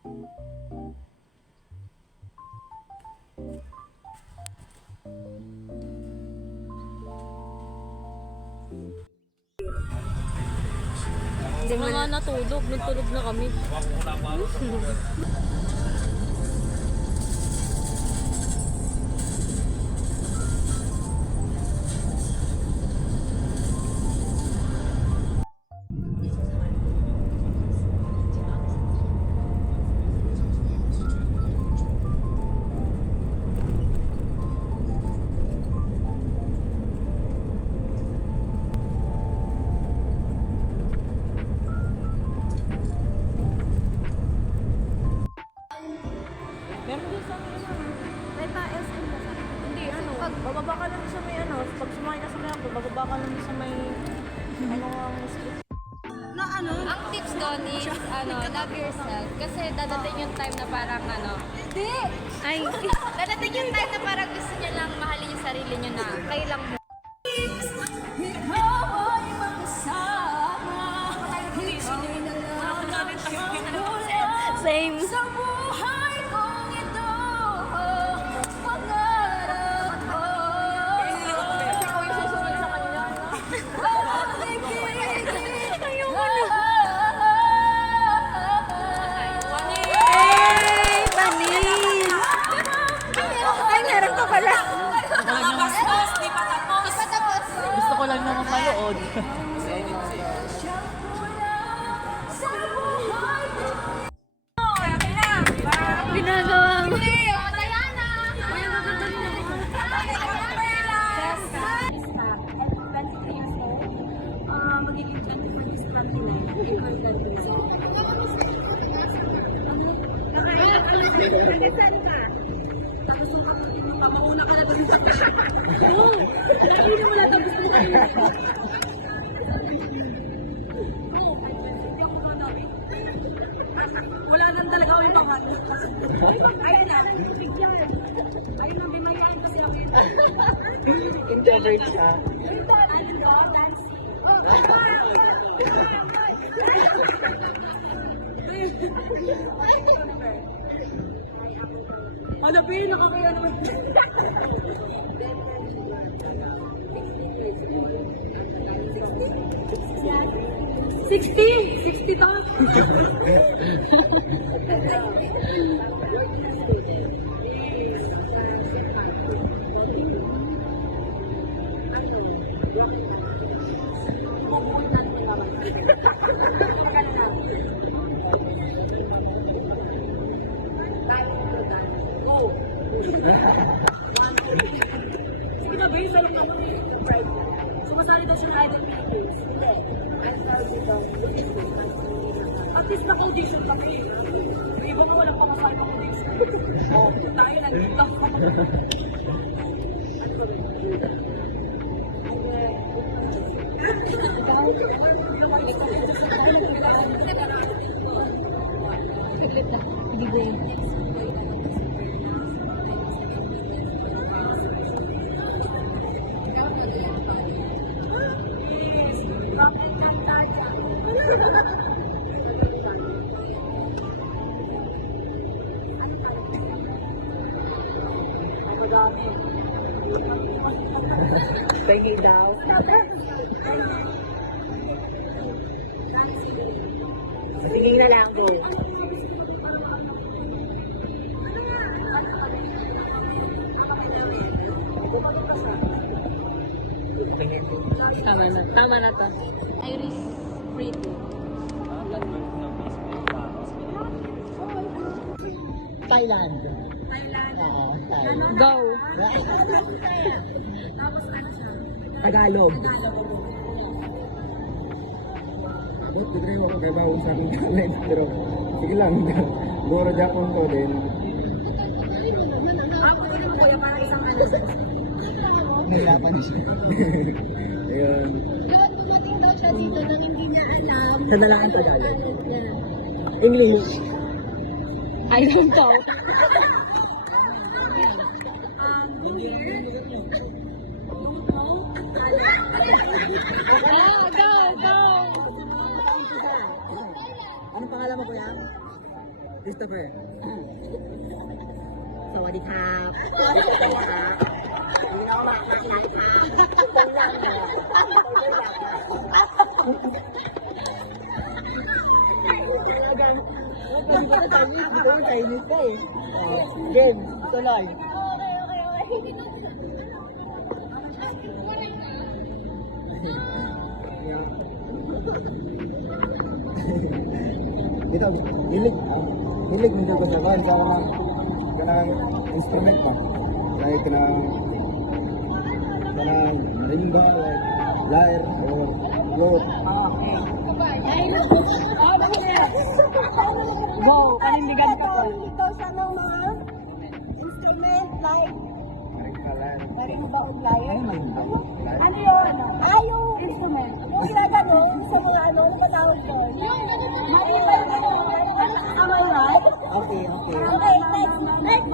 Hindi mo nga natulog. Nagtulog na kami. Meron din sa amin may pa-SM na sa hindi, ano, bababa ka lang sa may ano, pag sumakay ka sa may ako, bababa ka lang sa may ano ang street. Na ano? Ang tips doon is, love yourself. Kasi dadating yung time na parang hindi! Ay! Dadating yung time na parang gusto niya lang mahalin yung sarili niya na kayo lang mo. Same! Sa buhay kong ito, pangarap ko. Kasi ko yung susunod sa kanya. Ayoko na. Hey! Panis! Ay, meron ka pala. Bastos, di pa tapos. Gusto ko lang naman manood. Ginagawa mo. Magiging 24 years kami na. Nakailan ka? Tapos mauna ka na doon sa hindi mo lang tapos mo kayo. Wala nang talaga ulit pangat. Ayun na, bigyan. Ayun na, binayaan kasi ako. Introvert siya. Hanapin, nakakaya naman. $60 to? Sige na, babe, meron ka muna yung pride. Sumasali daw siya ng Idol Philippines. Hindi. I'm proud dito. At least naka-audition kami. Iba mo walang pamasali ng audition. Oo, tayo nandito lang ako. Ano ba ba? Pengi daw. Sige na lang, go. Tama na to. Iris Pretty. Thailand. Thailand. Oo, Thailand. Go! Tapos ano siya? Tagalog. Tagalog. Ba't pwede ako kaibaw sa aking talent? Pero sige lang, goro Japon ko din. Ako rin mo kuya, parang isang ano. Nahirapan siya. Ayun. Dapat dumating daw siya dito na hindi niya alam. Sa nalang Tagalog. English. I don't know. Yeah, go, go! Anong pangalan mo, kuya? Christopher. สวัสดีครับสวัสดีครับนี่เรามาทำงานครับต้องนั่งเลยtalagang hindi ko na Chinese, hindi ko na Chinese ka eh. Game, tuloy. Dito, hilig medyo ko sa kan sa kanang instrument pa. Like kanang marimba, like lyre or flute. Go, panindigan ka po. Ito sa mga instrument like marimba o lyre. Ano yun? Yung instrument. Yung ginaganon sa mga ano patawag doon. Marimba yung ano. Am I right? Okay. Okay, next.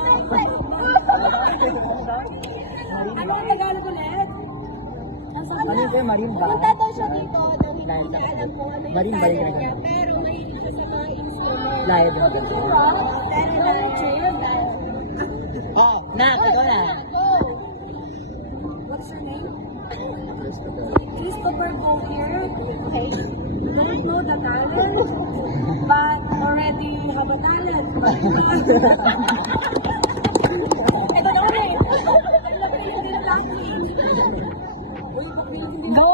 Ano yung Tagalog ulit? Ano yung marimba? Punta daw siya dito. Lyre sa Alam ko ano yung Marimba rin lyre ginagawa. niya, pero may isa sa mga instrument. Lyre din. Siguro, lyre. Oh, ikaw na. What's your name? Christopher Bokier. Okay. Don't know the talent, but already have a talent. Ito na ulit. Go!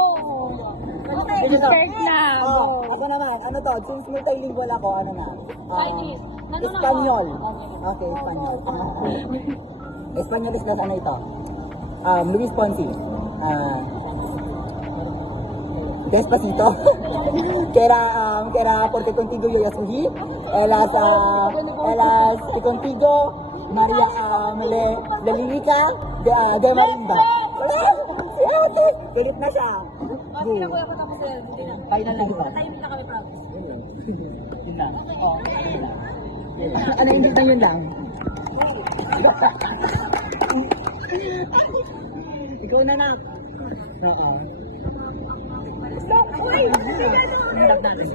Okay. Start na. Oh, ako naman, ano to, since multilingual ako, ano na? Chinese. Espanyol. Okay, Espanyol. Espanyol is plus ano ito? Luis Ponzi. Despacito. Kera porque contigo yo ya subí. Elas que contigo Maria la lírica de marimba. Wala! Si ate! Galit na siya. Go. Final na ito. Yun lang. Oh, yun lang. Ano yung dito yun lang? Ikaw na na. Oo. Uy! Ang natin.